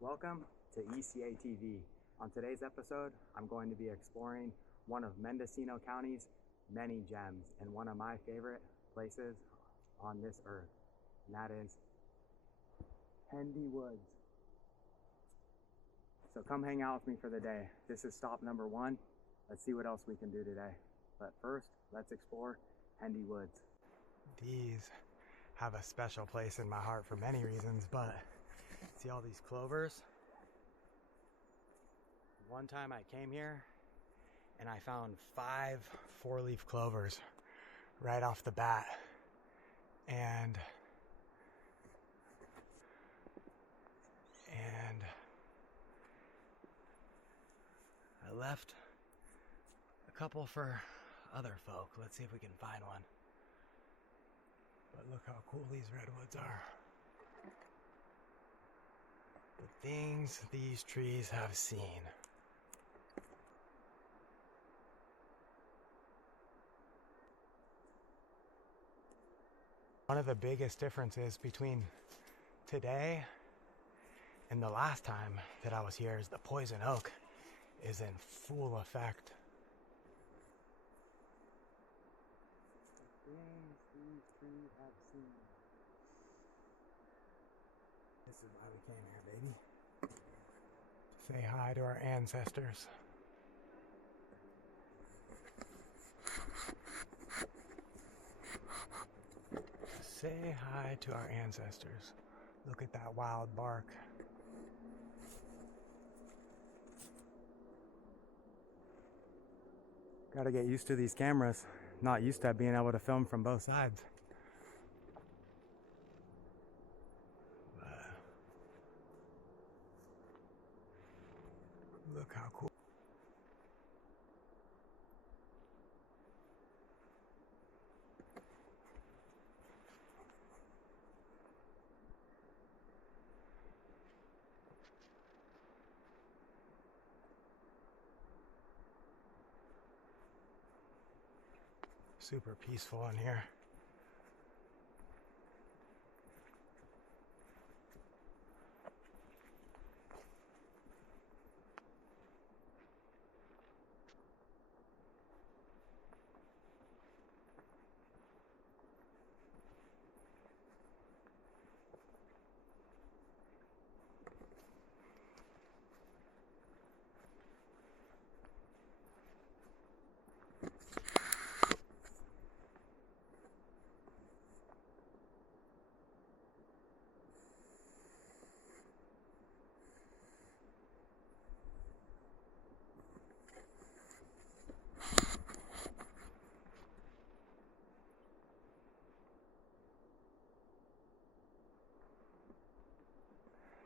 Welcome to ECA TV. On today's episode, I'm going to be exploring one of Mendocino County's many gems and one of my favorite places on this earth, and that is Hendy Woods. So come hang out with me for the day. This is stop number 1. Let's see what else we can do today. But first, let's explore Hendy Woods. These have a special place in my heart for many reasons, but see all these clovers? One time I came here and I found 5 4-leaf clovers right off the bat. And I left a couple for other folk. Let's see if we can find one. But look how cool these redwoods are. The things these trees have seen. One of the biggest differences between today and the last time that I was here is the poison oak is in full effect. The things these trees have seen. This is why we came here, baby. To say hi to our ancestors. Say hi to our ancestors. Look at that wild bark. Gotta get used to these cameras. Not used to being able to film from both sides. Look how cool. Super peaceful in here.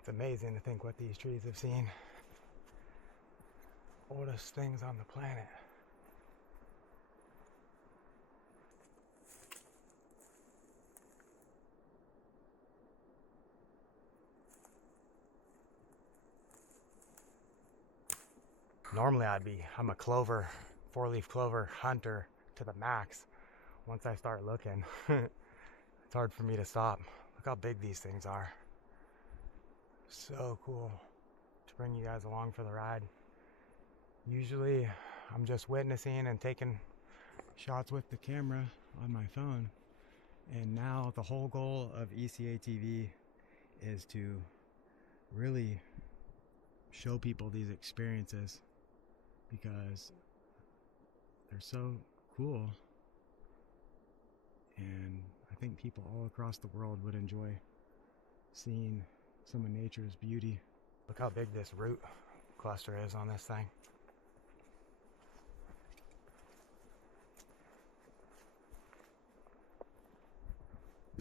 It's amazing to think what these trees have seen. Oldest things on the planet. Normally I'm a clover, 4-leaf clover hunter to the max. Once I start looking, it's hard for me to stop. Look how big these things are. So cool to bring you guys along for the ride. Usually I'm just witnessing and taking shots with the camera on my phone, and now the whole goal of ECA TV is to really show people these experiences because they're so cool, and I think people all across the world would enjoy seeing some of nature's beauty. Look how big this root cluster is on this thing.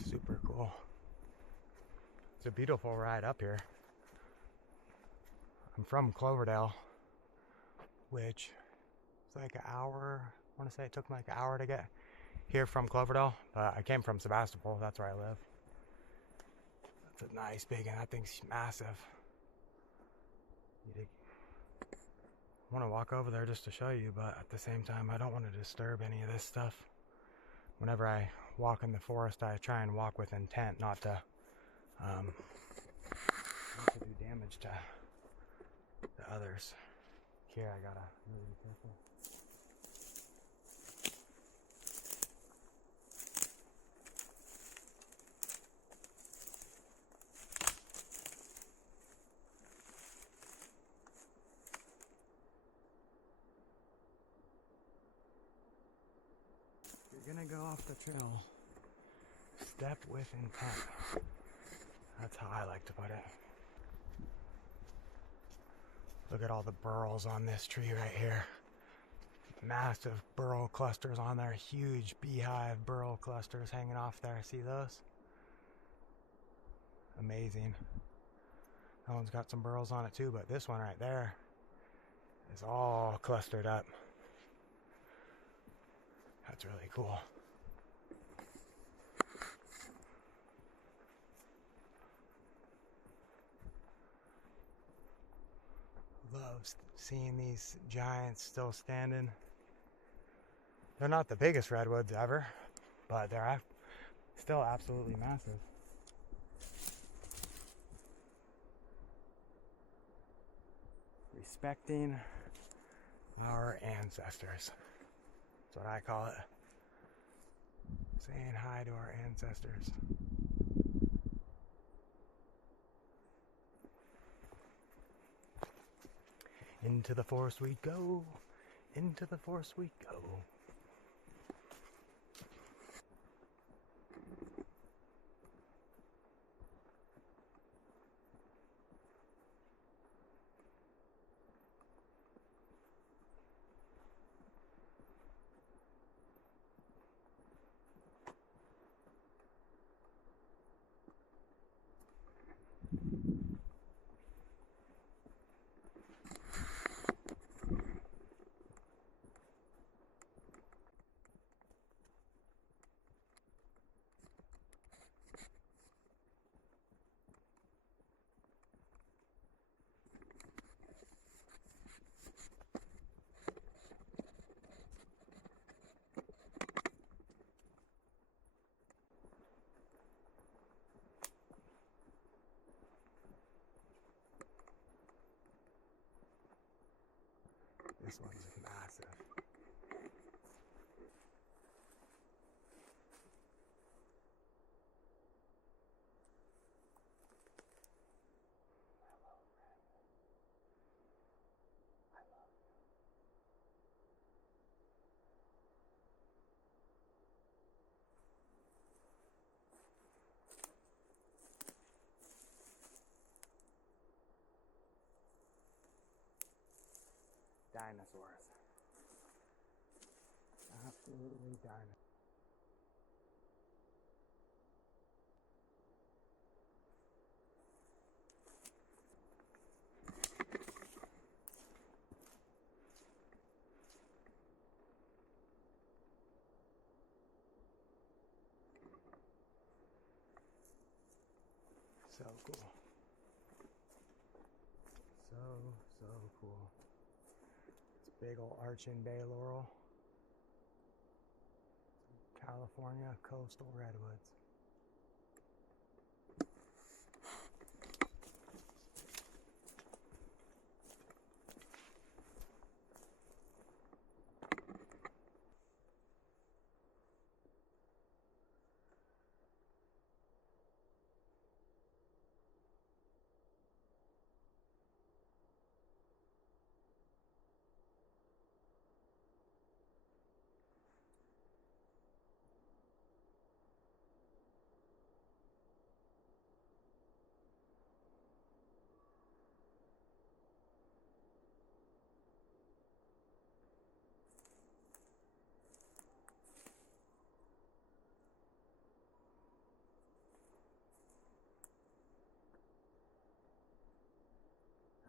Super cool. It's a beautiful ride up here. I'm from Cloverdale, which is like an hour. I want to say it took me like an hour to get here from Cloverdale, but I came from Sebastopol. That's where I live. That's a nice big, and that thing's massive. I want to walk over there just to show you, but at the same time, I don't want to disturb any of this stuff. Whenever I walk in the forest, I try and walk with intent, not to do damage to the others. Here, I gotta really be careful. If you're gonna go off the trail, step with intent. That's how I like to put it. Look at all the burls on this tree right here. Massive burl clusters on there. Huge beehive burl clusters hanging off there. See those? Amazing. That one's got some burls on it too, but this one right there is all clustered up. That's really cool. Love seeing these giants still standing. They're not the biggest redwoods ever, but they're still absolutely massive. Respecting our ancestors. That's what I call it. Saying hi to our ancestors. Into the forest we go. Into the forest we go. This one's massive. Dinosaurs. Absolutely dinosaurs. So cool. So cool. Big old arching bay laurel. California coastal redwoods.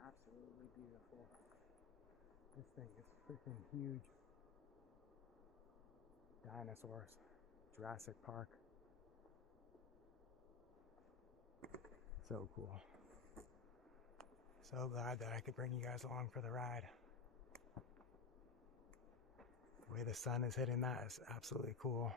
Absolutely beautiful. This thing is freaking huge. Dinosaurs. Jurassic Park. So cool. So glad that I could bring you guys along for the ride. The way the sun is hitting that is absolutely cool.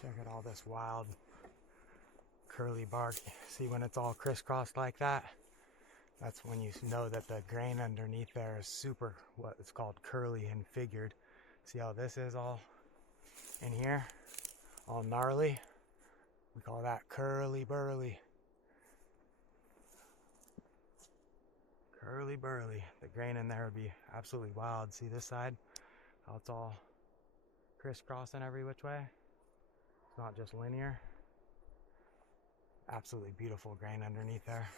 Check out all this wild curly bark. See when it's all crisscrossed like that? That's when you know that the grain underneath there is super, what it's called, curly and figured. See how this is all in here? All gnarly. We call that curly burly. Curly burly. The grain in there would be absolutely wild. See this side? How it's all crisscrossing every which way? It's not just linear. Absolutely beautiful grain underneath there.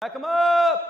Back 'em up!